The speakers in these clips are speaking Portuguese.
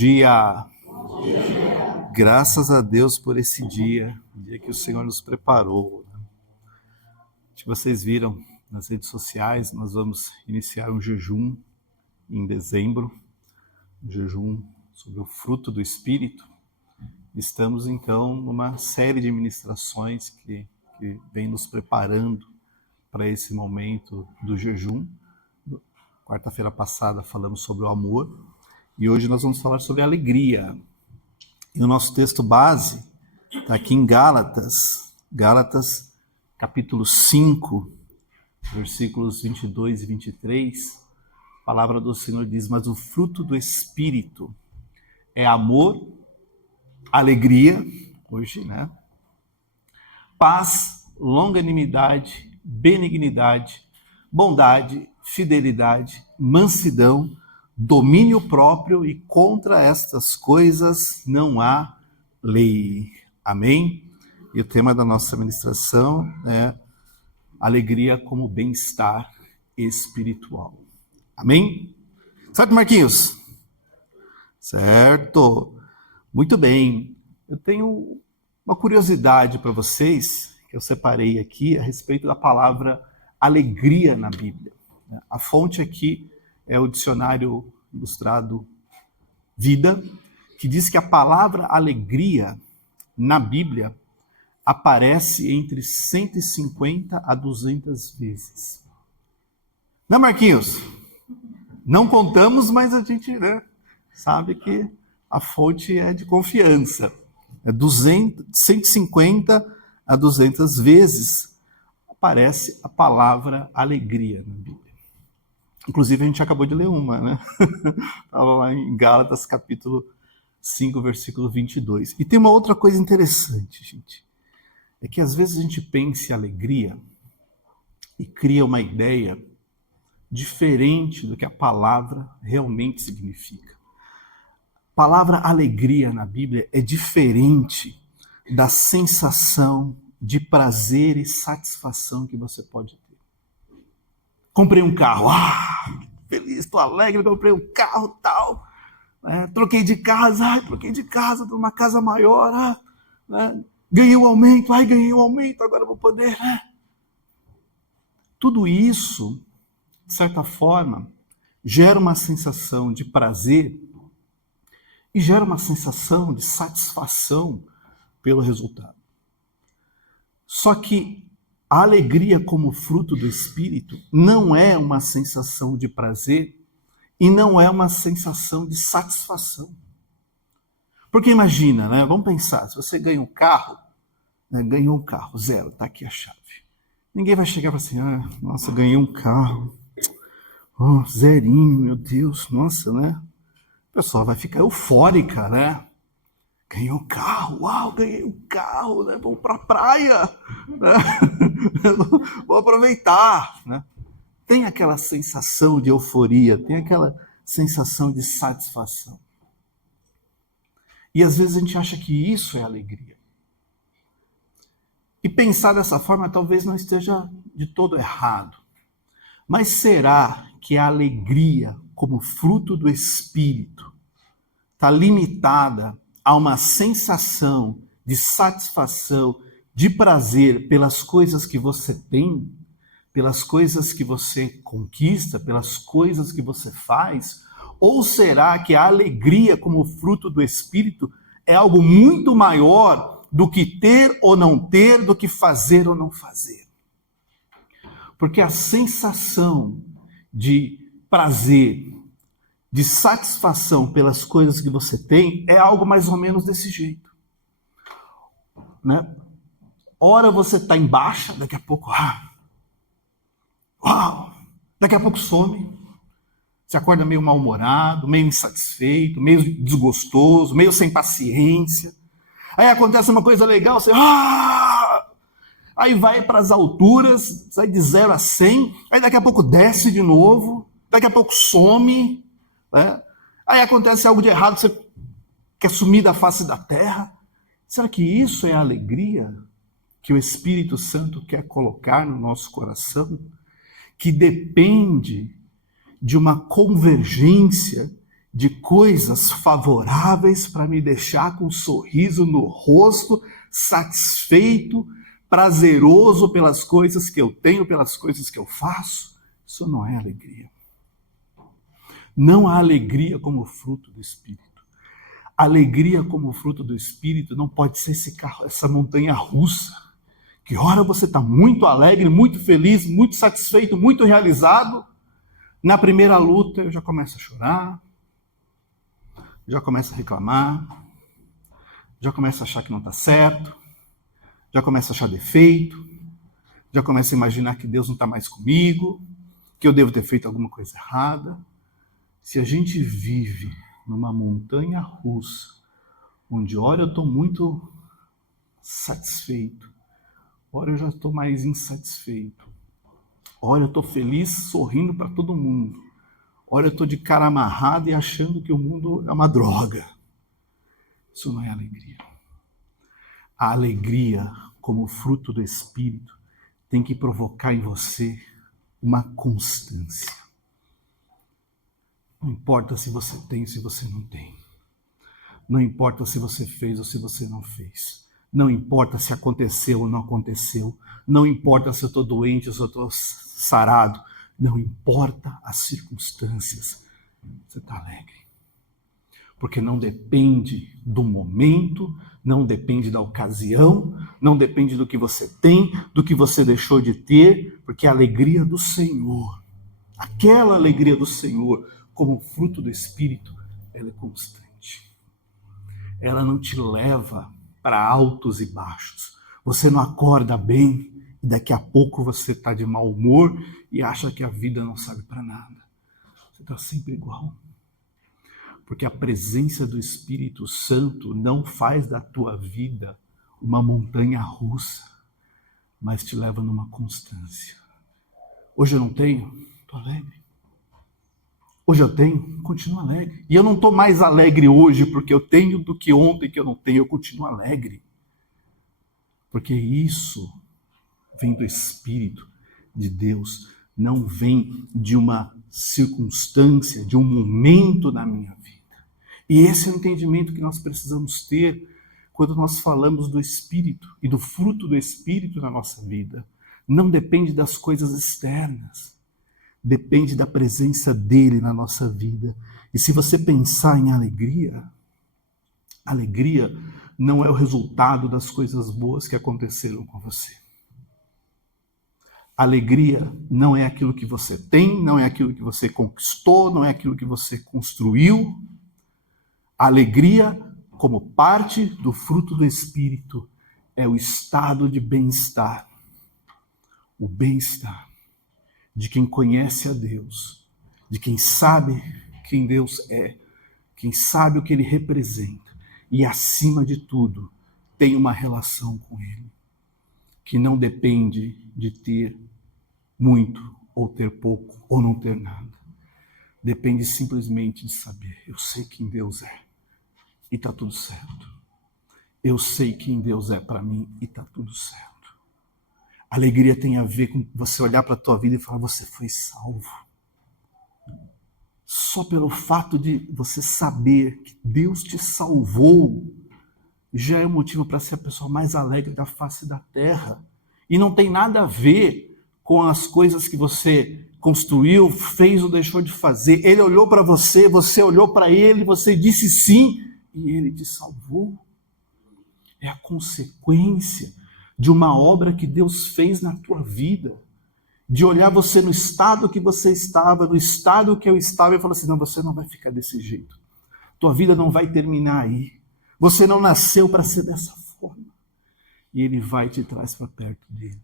dia. Graças a Deus por esse dia que o Senhor nos preparou. Acho que vocês viram nas redes sociais, nós vamos iniciar um jejum em dezembro, um jejum sobre o fruto do Espírito. Estamos, então, numa série de ministrações que vem nos preparando para esse momento do jejum. Quarta-feira passada falamos sobre o amor e hoje nós vamos falar sobre a alegria. E o nosso texto base está aqui em Gálatas, capítulo 5, versículos 22 e 23. A palavra do Senhor diz: mas o fruto do Espírito é amor, alegria, hoje, né? Paz, longanimidade, benignidade, bondade, fidelidade, mansidão, domínio próprio, e contra estas coisas não há lei. Amém? E o tema da nossa ministração é alegria como bem-estar espiritual. Amém? Certo, Marquinhos? Certo. Muito bem. Eu tenho uma curiosidade para vocês, que eu separei aqui, a respeito da palavra alegria na Bíblia. A fonte aqui é o dicionário ilustrado Vida, que diz que a palavra alegria na Bíblia aparece entre 150 a 200 vezes. Não, Marquinhos? Não contamos, mas a gente, sabe que a fonte é de confiança. 150 a 200 vezes aparece a palavra alegria na Bíblia. Inclusive, a gente acabou de ler uma, né? Estava lá em Gálatas, capítulo 5, versículo 22. E tem uma outra coisa interessante, gente. É que às vezes a gente pensa em alegria e cria uma ideia diferente do que a palavra realmente significa. A palavra alegria na Bíblia é diferente da sensação de prazer e satisfação que você pode ter. Comprei um carro, feliz, estou alegre, comprei um carro, tal. Troquei de casa, estou numa casa maior, ganhei um aumento, agora vou poder. Tudo isso, de certa forma, gera uma sensação de prazer e gera uma sensação de satisfação pelo resultado. Só que a alegria como fruto do Espírito não é uma sensação de prazer e não é uma sensação de satisfação. Porque imagina, vamos pensar, se você ganha um carro, ganhou um carro, zero, está aqui a chave. Ninguém vai chegar e falar assim, nossa, ganhei um carro, zerinho, meu Deus, nossa, A pessoa vai ficar eufórica, Ganhei um carro, ganhei um carro, vamos para a praia, vou aproveitar, Tem aquela sensação de euforia, tem aquela sensação de satisfação. E às vezes a gente acha que isso é alegria. E pensar dessa forma talvez não esteja de todo errado. Mas será que a alegria como fruto do Espírito está limitada a uma sensação de satisfação, de prazer pelas coisas que você tem, pelas coisas que você conquista, pelas coisas que você faz? Ou será que a alegria como fruto do Espírito é algo muito maior do que ter ou não ter, do que fazer ou não fazer? Porque a sensação de prazer, de satisfação pelas coisas que você tem, é algo mais ou menos desse jeito. Ora você está em baixa, daqui a pouco, daqui a pouco some. Você acorda meio mal-humorado, meio insatisfeito, meio desgostoso, meio sem paciência. Aí acontece uma coisa legal, você... Aí vai para as alturas, sai de 0 a 100, aí daqui a pouco desce de novo, daqui a pouco some... Aí acontece algo de errado, você quer sumir da face da terra. Será que isso é a alegria que o Espírito Santo quer colocar no nosso coração? Que depende de uma convergência de coisas favoráveis para me deixar com um sorriso no rosto, satisfeito, prazeroso pelas coisas que eu tenho, pelas coisas que eu faço. Isso não é alegria. Não há alegria como fruto do Espírito. Alegria como fruto do Espírito não pode ser essa montanha russa, que ora você está muito alegre, muito feliz, muito satisfeito, muito realizado. Na primeira luta eu já começo a chorar, já começo a reclamar, já começo a achar que não está certo, já começo a achar defeito, já começo a imaginar que Deus não está mais comigo, que eu devo ter feito alguma coisa errada. Se a gente vive numa montanha russa, onde ora eu estou muito satisfeito, ora eu já estou mais insatisfeito, ora eu estou feliz, sorrindo para todo mundo, ora eu estou de cara amarrada e achando que o mundo é uma droga. Isso não é alegria. A alegria, como fruto do Espírito, tem que provocar em você uma constância. Não importa se você tem ou se você não tem. Não importa se você fez ou se você não fez. Não importa se aconteceu ou não aconteceu. Não importa se eu estou doente ou se eu estou sarado. Não importa as circunstâncias. Você está alegre. Porque não depende do momento, não depende da ocasião, não depende do que você tem, do que você deixou de ter, porque a alegria do Senhor, aquela alegria do Senhor, como fruto do Espírito, ela é constante. Ela não te leva para altos e baixos. Você não acorda bem e daqui a pouco você está de mau humor e acha que a vida não serve para nada. Você está sempre igual. Porque a presença do Espírito Santo não faz da tua vida uma montanha russa, mas te leva numa constância. Hoje eu não tenho, estou alegre. Hoje eu tenho, continuo alegre. E eu não estou mais alegre hoje porque eu tenho do que ontem que eu não tenho, eu continuo alegre. Porque isso vem do Espírito de Deus, não vem de uma circunstância, de um momento na minha vida. E esse é o entendimento que nós precisamos ter quando nós falamos do Espírito e do fruto do Espírito na nossa vida. Não depende das coisas externas, depende da presença dele na nossa vida. E se você pensar em alegria, alegria não é o resultado das coisas boas que aconteceram com você. Alegria não é aquilo que você tem, não é aquilo que você conquistou, não é aquilo que você construiu. Alegria, como parte do fruto do Espírito, é o estado de bem-estar. O bem-estar de quem conhece a Deus, de quem sabe quem Deus é, quem sabe o que Ele representa e, acima de tudo, tem uma relação com Ele, que não depende de ter muito ou ter pouco ou não ter nada. Depende simplesmente de saber, eu sei quem Deus é. E está tudo certo. Eu sei quem Deus é para mim e está tudo certo. Alegria tem a ver com você olhar para a tua vida e falar, você foi salvo. Só pelo fato de você saber que Deus te salvou, já é motivo para ser a pessoa mais alegre da face da terra. E não tem nada a ver com as coisas que você construiu, fez ou deixou de fazer. Ele olhou para você, você olhou para ele, você disse sim, e ele te salvou. É a consequência de uma obra que Deus fez na tua vida, de olhar você no estado que você estava, no estado que eu estava, e falar assim, não, você não vai ficar desse jeito. Tua vida não vai terminar aí. Você não nasceu para ser dessa forma. E ele vai e te traz para perto dele.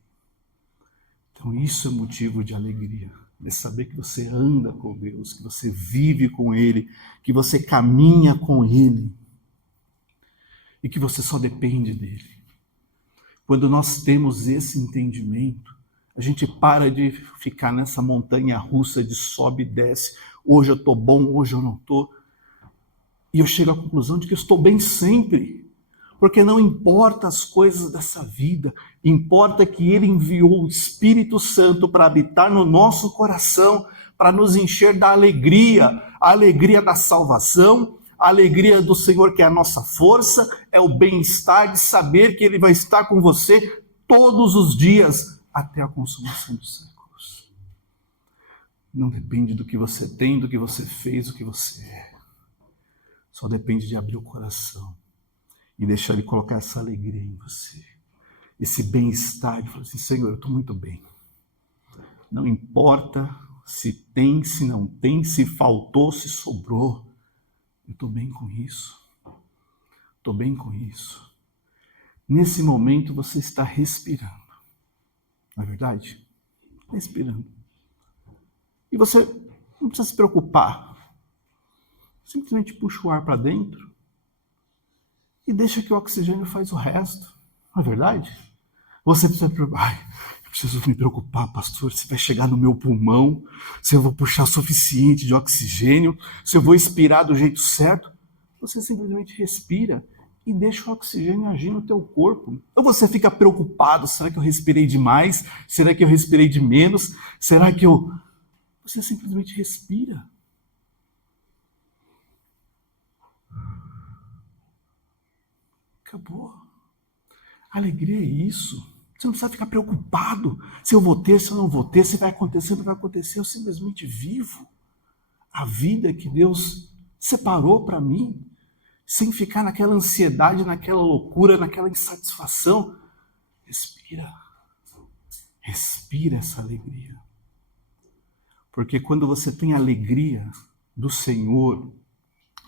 Então isso é motivo de alegria. É saber que você anda com Deus, que você vive com Ele, que você caminha com Ele e que você só depende dEle. Quando nós temos esse entendimento, a gente para de ficar nessa montanha russa de sobe e desce. Hoje eu estou bom, hoje eu não estou. E eu chego à conclusão de que eu estou bem sempre. Porque não importa as coisas dessa vida, importa que Ele enviou o Espírito Santo para habitar no nosso coração, para nos encher da alegria, a alegria da salvação, a alegria do Senhor que é a nossa força, é o bem-estar de saber que Ele vai estar com você todos os dias até a consumação dos séculos. Não depende do que você tem, do que você fez, do que você é. Só depende de abrir o coração e deixar Ele colocar essa alegria em você. Esse bem-estar, de falar assim, Senhor, eu estou muito bem. Não importa se tem, se não tem, se faltou, se sobrou. Eu estou bem com isso. Estou bem com isso. Nesse momento você está respirando. Não é verdade? Respirando. E você não precisa se preocupar. Simplesmente puxa o ar para dentro e deixa que o oxigênio faz o resto. Não é verdade? Você precisa preocupar. Eu preciso me preocupar, pastor, se vai chegar no meu pulmão, se eu vou puxar o suficiente de oxigênio, se eu vou expirar do jeito certo. Você simplesmente respira e deixa o oxigênio agir no teu corpo. Ou você fica preocupado, será que eu respirei demais? Será que eu respirei de menos? Será que eu... Você simplesmente respira. Acabou. Alegria é isso. Você não precisa ficar preocupado se eu vou ter, se eu não vou ter, se vai acontecer, se não vai acontecer. Eu simplesmente vivo a vida que Deus separou para mim, sem ficar naquela ansiedade, naquela loucura, naquela insatisfação. Respira. Respira essa alegria. Porque quando você tem a alegria do Senhor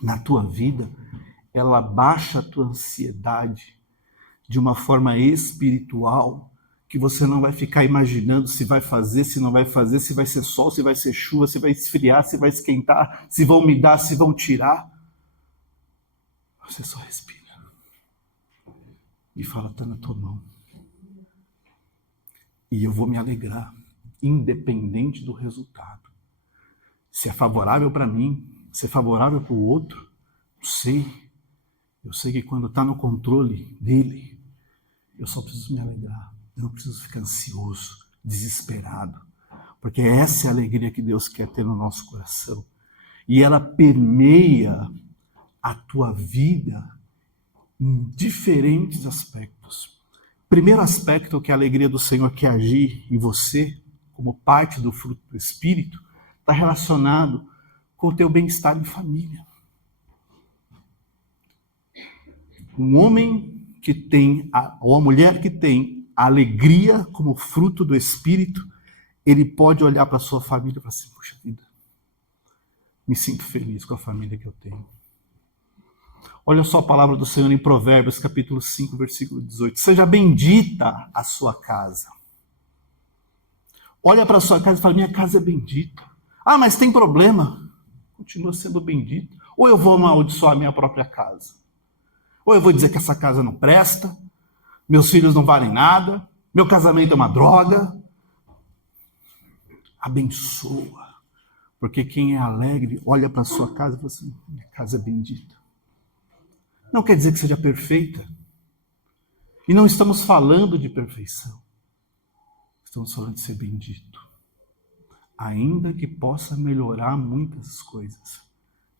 na tua vida, ela baixa a tua ansiedade de uma forma espiritual, que você não vai ficar imaginando se vai fazer, se não vai fazer, se vai ser sol, se vai ser chuva, se vai esfriar, se vai esquentar, se vão me dar, se vão tirar. Você só respira e fala, está na tua mão. E eu vou me alegrar, independente do resultado. Se é favorável para mim, se é favorável para o outro, não sei. Eu sei que quando está no controle dele, eu só preciso me alegrar. Eu não preciso ficar ansioso, desesperado. Porque essa é a alegria que Deus quer ter no nosso coração. E ela permeia a tua vida em diferentes aspectos. Primeiro aspecto é que a alegria do Senhor quer agir em você, como parte do fruto do Espírito, está relacionado com o teu bem-estar em família. Um homem que tem, ou a mulher que tem a alegria como fruto do Espírito, ele pode olhar para a sua família e falar assim, puxa vida, me sinto feliz com a família que eu tenho. Olha só a palavra do Senhor em Provérbios, capítulo 5, versículo 18. Seja bendita a sua casa. Olha para a sua casa e fala, minha casa é bendita. Ah, mas tem problema. Continua sendo bendita. Ou eu vou amaldiçoar a minha própria casa. Ou eu vou dizer que essa casa não presta, meus filhos não valem nada, meu casamento é uma droga. Abençoa. Porque quem é alegre olha para a sua casa e fala assim, minha casa é bendita. Não quer dizer que seja perfeita. E não estamos falando de perfeição. Estamos falando de ser bendito. Ainda que possa melhorar muitas coisas,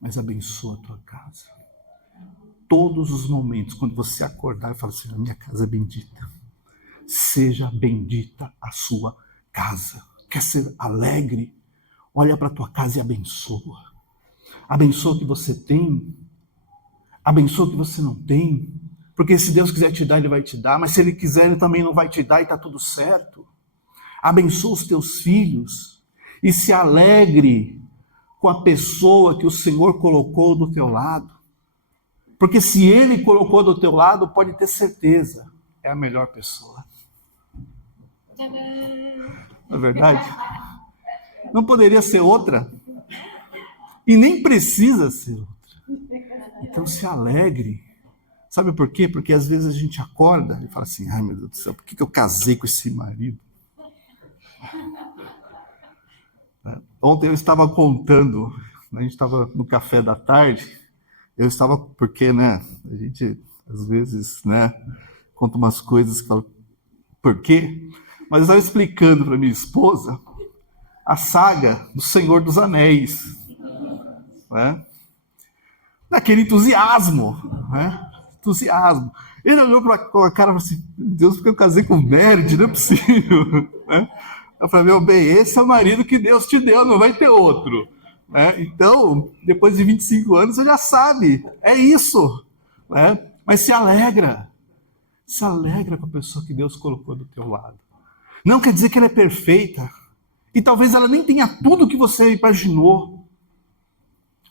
mas abençoa a tua casa. Todos os momentos, quando você acordar e falar assim, minha casa é bendita. Seja bendita a sua casa. Quer ser alegre? Olha para a tua casa e abençoa. Abençoa o que você tem. Abençoa o que você não tem. Porque se Deus quiser te dar, Ele vai te dar. Mas se Ele quiser, Ele também não vai te dar e está tudo certo. Abençoa os teus filhos. E se alegre com a pessoa que o Senhor colocou do teu lado. Porque se Ele colocou do teu lado, pode ter certeza, é a melhor pessoa. Não é verdade? Não poderia ser outra. E nem precisa ser outra. Então se alegre. Sabe por quê? Porque às vezes a gente acorda e fala assim, ai meu Deus do céu, por que eu casei com esse marido? Ontem eu estava contando, a gente estava no café da tarde, eu estava, porque, né, a gente, às vezes, né, conta umas coisas que fala, por quê? Mas eu estava explicando para minha esposa a saga do Senhor dos Anéis, né? Naquele entusiasmo, né? Entusiasmo. Ele olhou com a cara e falou assim: meu Deus, porque eu casei com o nerd, não é possível. Né? Eu falei: meu bem, esse é o marido que Deus te deu, não vai ter outro. Né? Então, depois de 25 anos, você já sabe, é isso. Né? Mas se alegra com a pessoa que Deus colocou do teu lado. Não quer dizer que ela é perfeita, e talvez ela nem tenha tudo que você imaginou.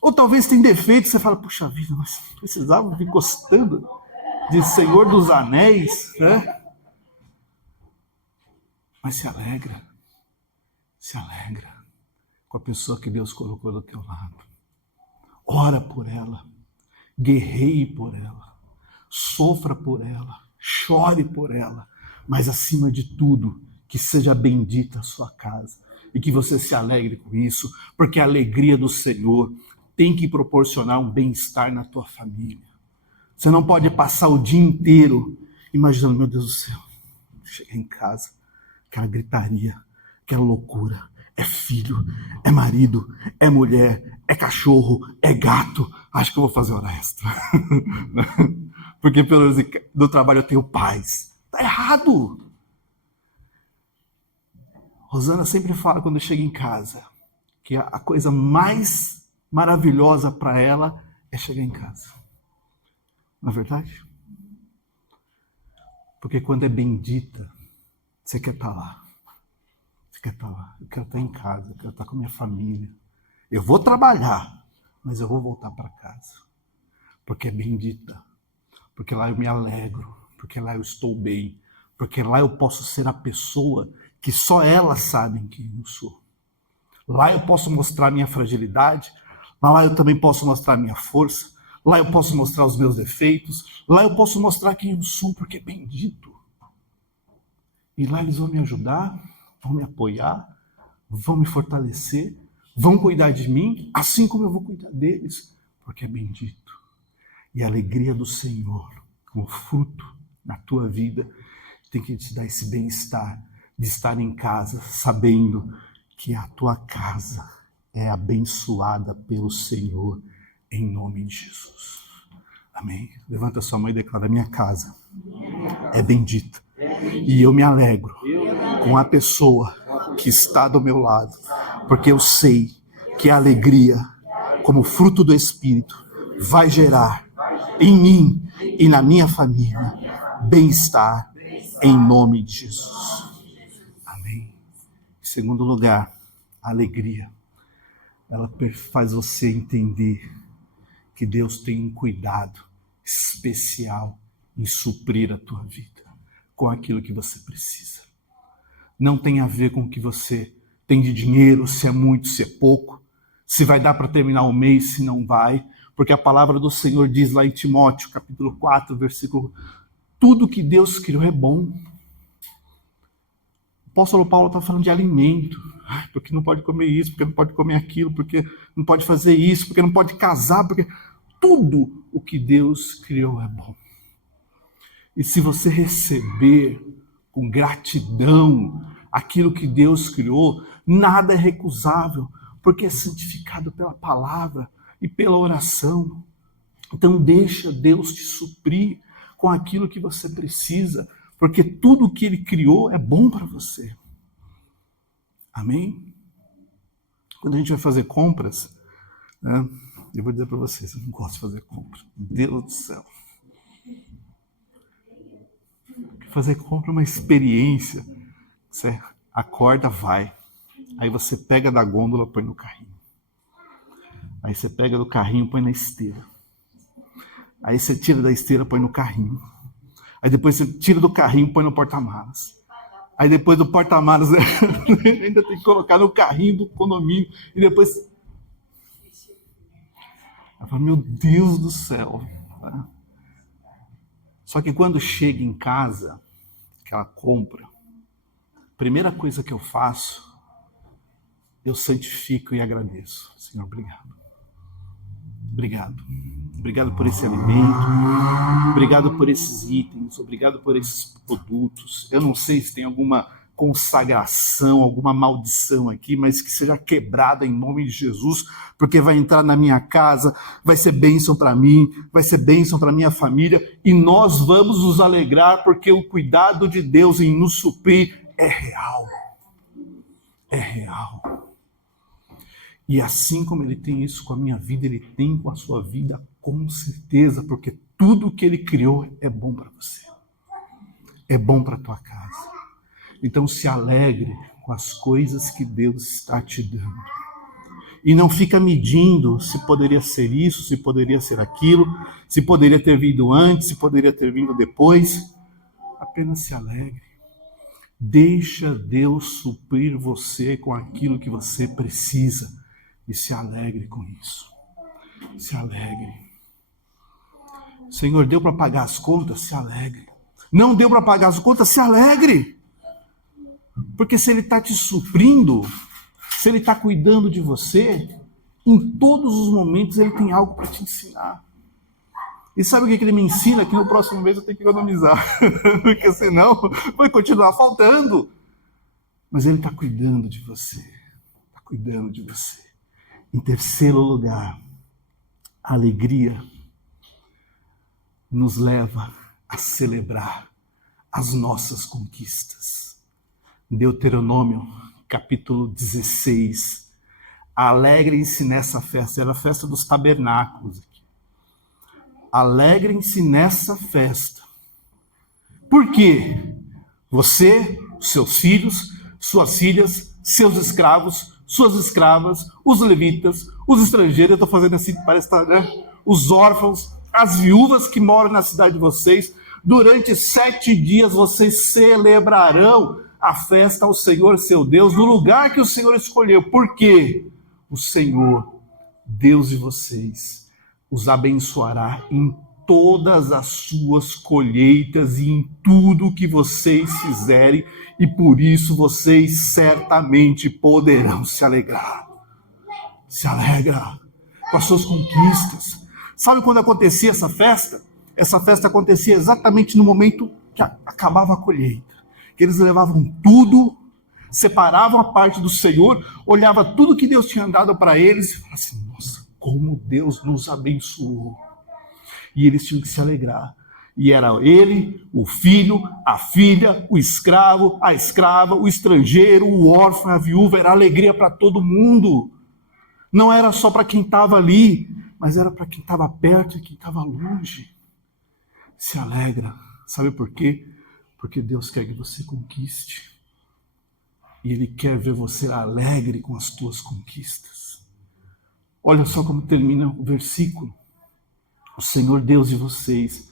Ou talvez tenha defeitos, você fala: puxa vida, mas precisava vir gostando de Senhor dos Anéis, né? Mas se alegra com a pessoa que Deus colocou do teu lado. Ora por ela, guerreie por ela, sofra por ela, chore por ela, mas acima de tudo, que seja bendita a sua casa e que você se alegre com isso, porque a alegria do Senhor tem que proporcionar um bem-estar na tua família. Você não pode passar o dia inteiro imaginando: meu Deus do céu, chegar em casa, aquela gritaria, aquela loucura, é filho, é marido, é mulher, é cachorro, é gato, acho que eu vou fazer hora extra. Porque pelo menos no trabalho eu tenho paz. Tá errado. Rosana sempre fala quando chega em casa que a coisa mais maravilhosa para ela é chegar em casa. Não é verdade? Porque quando é bendita, você quer estar lá. Você quer estar lá. Eu quero estar em casa, eu quero estar com a minha família. Eu vou trabalhar, mas eu vou voltar para casa. Porque é bendita. Porque lá eu me alegro. Porque lá eu estou bem. Porque lá eu posso ser a pessoa que só elas sabem quem eu sou. Lá eu posso mostrar minha fragilidade. Lá eu também posso mostrar minha força. Lá eu posso mostrar os meus defeitos. Lá eu posso mostrar quem eu sou, porque é bendito. E lá eles vão me ajudar, vão me apoiar, vão me fortalecer, vão cuidar de mim, assim como eu vou cuidar deles, porque é bendito. E a alegria do Senhor, como fruto na tua vida, tem que te dar esse bem-estar de estar em casa, sabendo que a tua casa é abençoada pelo Senhor, em nome de Jesus. Amém? Levanta sua mão e declara: minha casa é bendita. E eu me alegro com a pessoa que está do meu lado, porque eu sei que a alegria, como fruto do Espírito, vai gerar em mim e na minha família bem-estar, em nome de Jesus. Amém. Em segundo lugar, a alegria, ela faz você entender que Deus tem um cuidado especial em suprir a tua vida com aquilo que você precisa. Não tem a ver com o que você tem de dinheiro, se é muito, se é pouco, se vai dar para terminar o mês, se não vai, porque a palavra do Senhor diz lá em Timóteo, capítulo 4, versículo: tudo que Deus criou é bom. O apóstolo Paulo está falando de alimento, porque não pode comer isso, porque não pode comer aquilo, porque não pode fazer isso, porque não pode casar, porque tudo o que Deus criou é bom. E se você receber com gratidão aquilo que Deus criou, nada é recusável, porque é santificado pela palavra e pela oração. Então deixa Deus te suprir com aquilo que você precisa, porque tudo o que Ele criou é bom para você. Amém? Quando a gente vai fazer compras, né, eu vou dizer para vocês, eu não gosto de fazer compra. Deus do céu. Fazer compra é uma experiência. Você acorda, vai. Aí você pega da gôndola, põe no carrinho. Aí você pega do carrinho, põe na esteira. Aí você tira da esteira, põe no carrinho. Aí depois você tira do carrinho, põe no porta-malas. Aí depois do porta-malas, ainda tem que colocar no carrinho do condomínio. E depois... eu falo: meu Deus do céu. Só que quando chega em casa, aquela compra, a primeira coisa que eu faço, eu santifico e agradeço. Senhor, obrigado. Obrigado. Obrigado por esse alimento, obrigado por esses itens, obrigado por esses produtos. Eu não sei se tem alguma consagração, alguma maldição aqui, mas que seja quebrada em nome de Jesus, porque vai entrar na minha casa, vai ser bênção para mim, vai ser bênção para minha família, e nós vamos nos alegrar, porque o cuidado de Deus em nos suprir é real. É real. E assim como ele tem isso com a minha vida, ele tem com a sua vida, com certeza, porque tudo que ele criou é bom para você. É bom para a tua casa. Então se alegre com as coisas que Deus está te dando. E não fica medindo se poderia ser isso, se poderia ser aquilo, se poderia ter vindo antes, se poderia ter vindo depois. Apenas se alegre. Deixa Deus suprir você com aquilo que você precisa. E se alegre com isso. Se alegre. Senhor, deu para pagar as contas? Se alegre. Não deu para pagar as contas? Se alegre. Porque se ele está te suprindo, se ele está cuidando de você, em todos os momentos ele tem algo para te ensinar. E sabe o que ele me ensina? Que no próximo mês eu tenho que economizar. Porque senão vai continuar faltando. Mas ele está cuidando de você. Está cuidando de você. Em terceiro lugar, a alegria nos leva a celebrar as nossas conquistas. Deuteronômio, capítulo 16. Alegrem-se nessa festa. Era a festa dos tabernáculos. Alegrem-se nessa festa. Por quê? Você, seus filhos, suas filhas, seus escravos, suas escravas, os levitas, os estrangeiros, eu estou fazendo assim, parece estar, né? Os órfãos, as viúvas que moram na cidade de vocês, durante 7 dias vocês celebrarão a festa ao Senhor seu Deus, no lugar que o Senhor escolheu. Por quê? O Senhor, Deus de vocês, os abençoará em todas as suas colheitas e em tudo que vocês fizerem, e por isso vocês certamente poderão se alegrar. Se alegra com as suas conquistas. Sabe quando acontecia essa festa? Essa festa acontecia exatamente no momento que acabava a colheita. Que eles levavam tudo, separavam a parte do Senhor, olhavam tudo que Deus tinha dado para eles e falavam assim, nossa, como Deus nos abençoou. E eles tinham que se alegrar. E era ele, o filho, a filha, o escravo, a escrava, o estrangeiro, o órfão, a viúva. Era alegria para todo mundo. Não era só para quem estava ali, mas era para quem estava perto e quem estava longe. Se alegra. Sabe por quê? Porque Deus quer que você conquiste. E Ele quer ver você alegre com as tuas conquistas. Olha só como termina o versículo. O Senhor Deus de vocês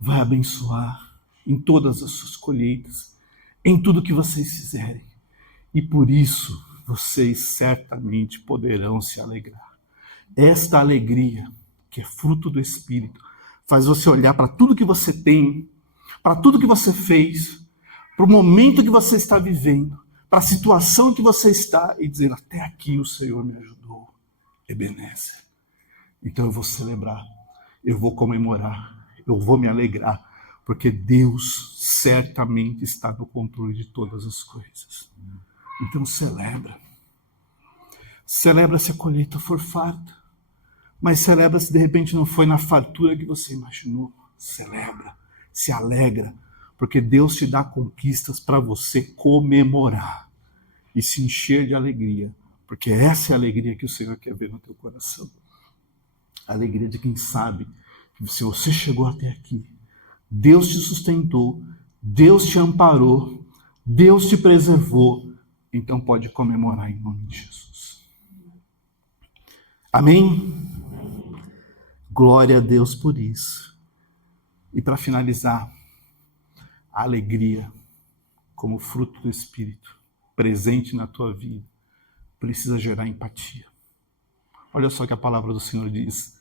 vai abençoar em todas as suas colheitas, em tudo que vocês fizerem. E por isso vocês certamente poderão se alegrar. Esta alegria, que é fruto do Espírito, faz você olhar para tudo que você tem, para tudo que você fez, para o momento que você está vivendo, para a situação que você está e dizer, até aqui o Senhor me ajudou. Ebenezer. Então eu vou celebrar. Eu vou comemorar, eu vou me alegrar, porque Deus certamente está no controle de todas as coisas. Então celebra. Celebra se a colheita for farta, mas celebra se de repente não foi na fartura que você imaginou. Celebra, se alegra, porque Deus te dá conquistas para você comemorar e se encher de alegria, porque essa é a alegria que o Senhor quer ver no teu coração. A alegria de quem sabe que se você chegou até aqui, Deus te sustentou, Deus te amparou, Deus te preservou, então pode comemorar em nome de Jesus. Amém? Glória a Deus por isso. E para finalizar, a alegria como fruto do Espírito, presente na tua vida, precisa gerar empatia. Olha só que a palavra do Senhor diz,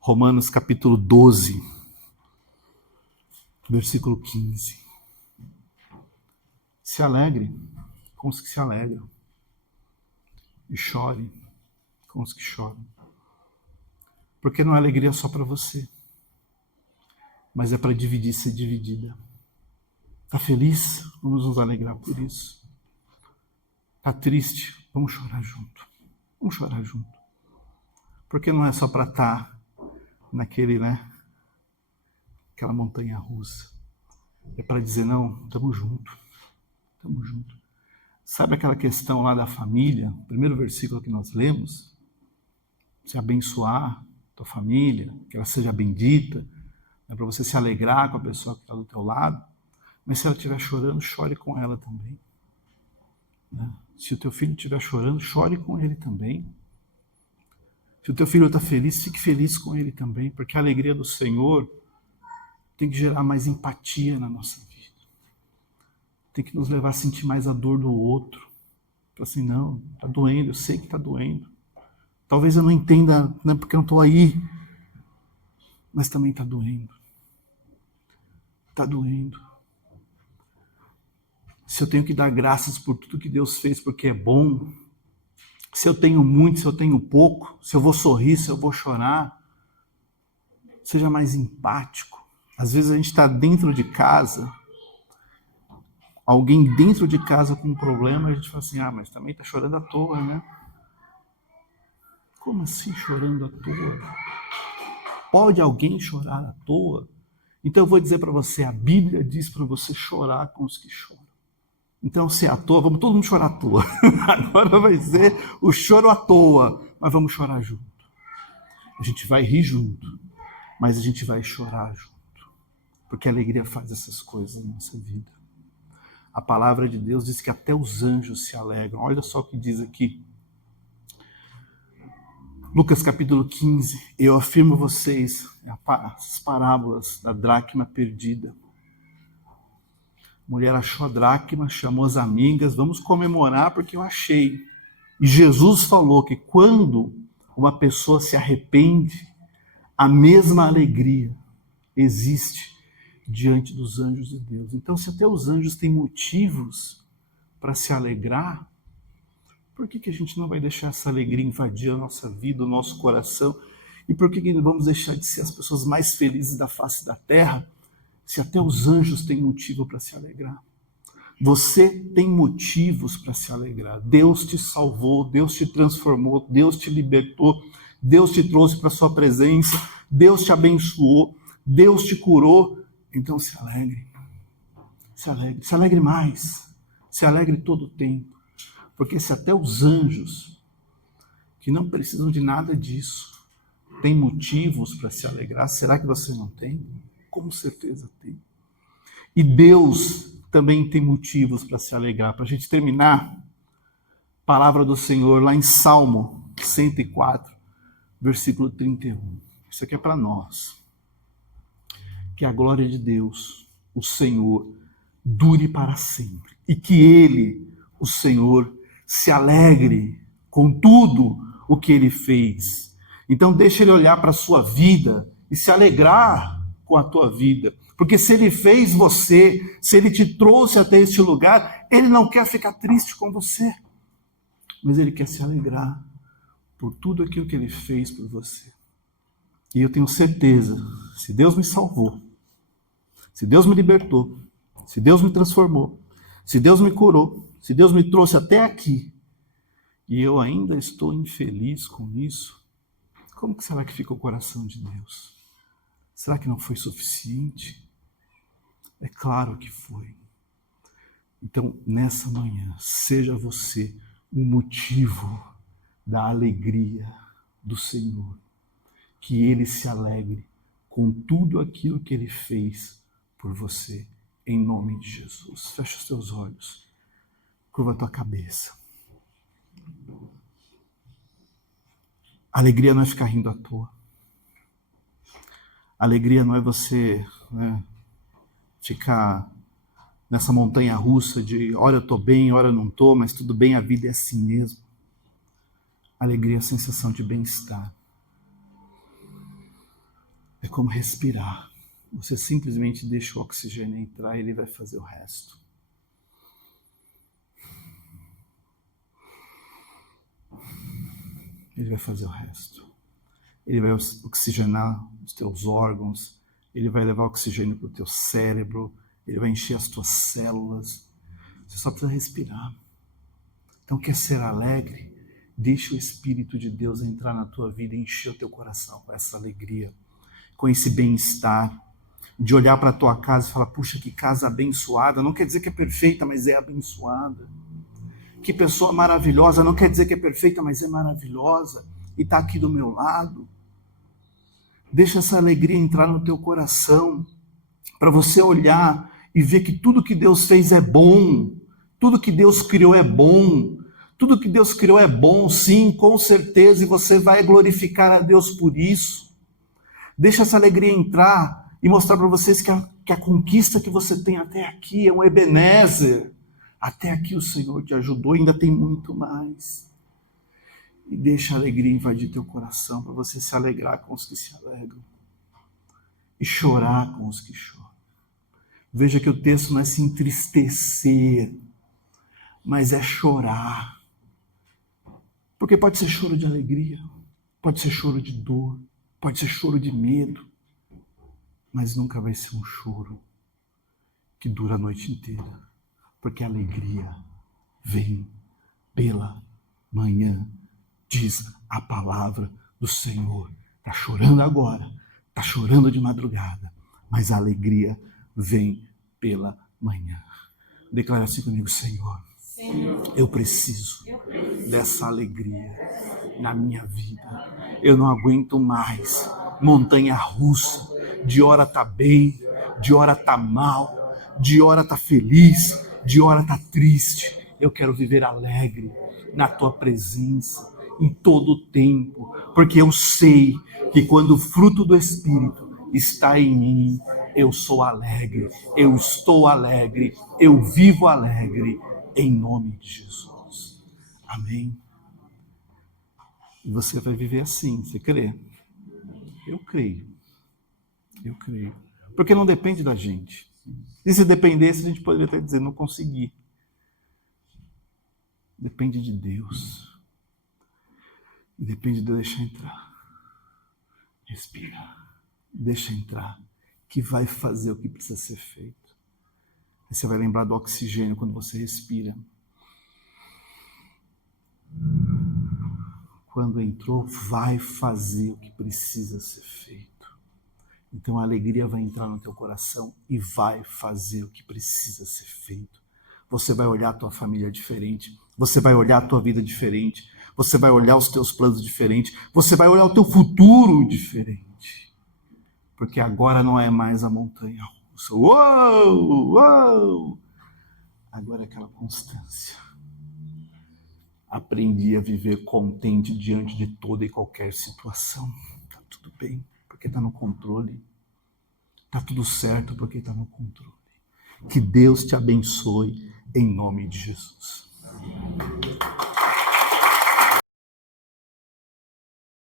Romanos capítulo 12, versículo 15. Se alegre com os que se alegram e chore com os que choram. Porque não é alegria só para você, mas é para dividir, ser dividida. Está feliz? Vamos nos alegrar por isso. Está triste? Vamos chorar junto. Vamos chorar junto. Porque não é só para estar naquele, aquela montanha russa. É para dizer, não, estamos juntos. Estamos juntos. Sabe aquela questão lá da família? O primeiro versículo que nós lemos? Se abençoar tua família, que ela seja bendita, para você se alegrar com a pessoa que está do teu lado. Mas se ela estiver chorando, chore com ela também. Se o teu filho estiver chorando, chore com ele também. Se o teu filho está feliz, fique feliz com ele também, porque a alegria do Senhor tem que gerar mais empatia na nossa vida. Tem que nos levar a sentir mais a dor do outro. Assim, não, está doendo, eu sei que está doendo. Talvez eu não entenda, porque eu não estou aí, mas também está doendo. Está doendo. Se eu tenho que dar graças por tudo que Deus fez, porque é bom, se eu tenho muito, se eu tenho pouco, se eu vou sorrir, se eu vou chorar, seja mais empático. Às vezes a gente está dentro de casa, alguém dentro de casa com um problema, a gente fala assim, mas também está chorando à toa, né? Como assim chorando à toa? Pode alguém chorar à toa? Então eu vou dizer para você, a Bíblia diz para você chorar com os que choram. Então, se é à toa, vamos todo mundo chorar à toa. Agora vai ser o choro à toa, mas vamos chorar junto. A gente vai rir junto, mas a gente vai chorar junto. Porque a alegria faz essas coisas na nossa vida. A palavra de Deus diz que até os anjos se alegram. Olha só o que diz aqui. Lucas capítulo 15. Eu afirmo a vocês, as parábolas da dracma perdida. A mulher achou a dracma, chamou as amigas, vamos comemorar porque eu achei. E Jesus falou que quando uma pessoa se arrepende, a mesma alegria existe diante dos anjos de Deus. Então, se até os anjos têm motivos para se alegrar, por que a gente não vai deixar essa alegria invadir a nossa vida, o nosso coração? E por que não vamos deixar de ser as pessoas mais felizes da face da terra, se até os anjos têm motivo para se alegrar? Você tem motivos para se alegrar. Deus te salvou, Deus te transformou, Deus te libertou, Deus te trouxe para a sua presença, Deus te abençoou, Deus te curou. Então se alegre. Se alegre mais. Se alegre todo o tempo. Porque se até os anjos, que não precisam de nada disso, têm motivos para se alegrar, será que você não tem? Com certeza tem. E Deus também tem motivos para se alegrar. Para a gente terminar, palavra do Senhor lá em Salmo 104, versículo 31. Isso aqui é para nós. Que a glória de Deus, o Senhor, dure para sempre. E que Ele, o Senhor, se alegre com tudo o que Ele fez. Então deixa Ele olhar para a sua vida e se alegrar com a tua vida. Porque se Ele fez você, se Ele te trouxe até este lugar, Ele não quer ficar triste com você, mas Ele quer se alegrar por tudo aquilo que Ele fez por você. E eu tenho certeza, se Deus me salvou, se Deus me libertou, se Deus me transformou, se Deus me curou, se Deus me trouxe até aqui, e eu ainda estou infeliz com isso, como que será que fica o coração de Deus? Será que não foi suficiente? É claro que foi. Então, nessa manhã, seja você o motivo da alegria do Senhor. Que Ele se alegre com tudo aquilo que Ele fez por você, em nome de Jesus. Fecha os teus olhos, curva a tua cabeça. Alegria não é ficar rindo à toa. Alegria não é você ficar nessa montanha russa de hora eu estou bem, hora eu não estou, mas tudo bem, a vida é assim mesmo. Alegria é a sensação de bem-estar. É como respirar. Você simplesmente deixa o oxigênio entrar e ele vai fazer o resto. Ele vai fazer o resto. Ele vai oxigenar os teus órgãos, ele vai levar oxigênio para o teu cérebro, ele vai encher as tuas células. Você só precisa respirar. Então, quer ser alegre? Deixa o Espírito de Deus entrar na tua vida e encher o teu coração com essa alegria, com esse bem-estar, de olhar para a tua casa e falar, puxa, que casa abençoada. Não quer dizer que é perfeita, mas é abençoada. Que pessoa maravilhosa, não quer dizer que é perfeita, mas é maravilhosa. E está aqui do meu lado. Deixa essa alegria entrar no teu coração, para você olhar e ver que tudo que Deus fez é bom, tudo que Deus criou é bom, tudo que Deus criou é bom, sim, com certeza, e você vai glorificar a Deus por isso. Deixa essa alegria entrar e mostrar para vocês que a conquista que você tem até aqui é um Ebenezer. Até aqui o Senhor te ajudou, ainda tem muito mais. E deixa a alegria invadir teu coração, para você se alegrar com os que se alegram e chorar com os que choram. Veja que o texto não é se entristecer, mas é chorar. Porque pode ser choro de alegria, pode ser choro de dor, pode ser choro de medo, mas nunca vai ser um choro que dura a noite inteira, porque a alegria vem pela manhã, diz a palavra do Senhor. Está chorando agora, está chorando de madrugada, mas a alegria vem pela manhã. Declara assim comigo, Senhor, eu preciso dessa alegria na minha vida. Eu não aguento mais montanha russa, de hora tá bem, de hora tá mal, de hora tá feliz, de hora tá triste. Eu quero viver alegre na tua presença em todo o tempo, porque eu sei que quando o fruto do Espírito está em mim, eu sou alegre, eu estou alegre, eu vivo alegre, em nome de Jesus. Amém? E você vai viver assim, você crê? Eu creio. Eu creio. Porque não depende da gente. E se dependesse, a gente poderia até dizer, não consegui. Depende de Deus. E depende de eu deixar entrar. Respira. Deixa entrar. Que vai fazer o que precisa ser feito. Aí você vai lembrar do oxigênio quando você respira. Quando entrou, vai fazer o que precisa ser feito. Então a alegria vai entrar no teu coração e vai fazer o que precisa ser feito. Você vai olhar a tua família diferente, você vai olhar a tua vida diferente, você vai olhar os teus planos diferentes, você vai olhar o teu futuro diferente. Porque agora não é mais a montanha russa. Uou, uou! Agora é aquela constância. Aprendi a viver contente diante de toda e qualquer situação. Está tudo bem, porque está no controle. Está tudo certo, porque está no controle. Que Deus te abençoe em nome de Jesus.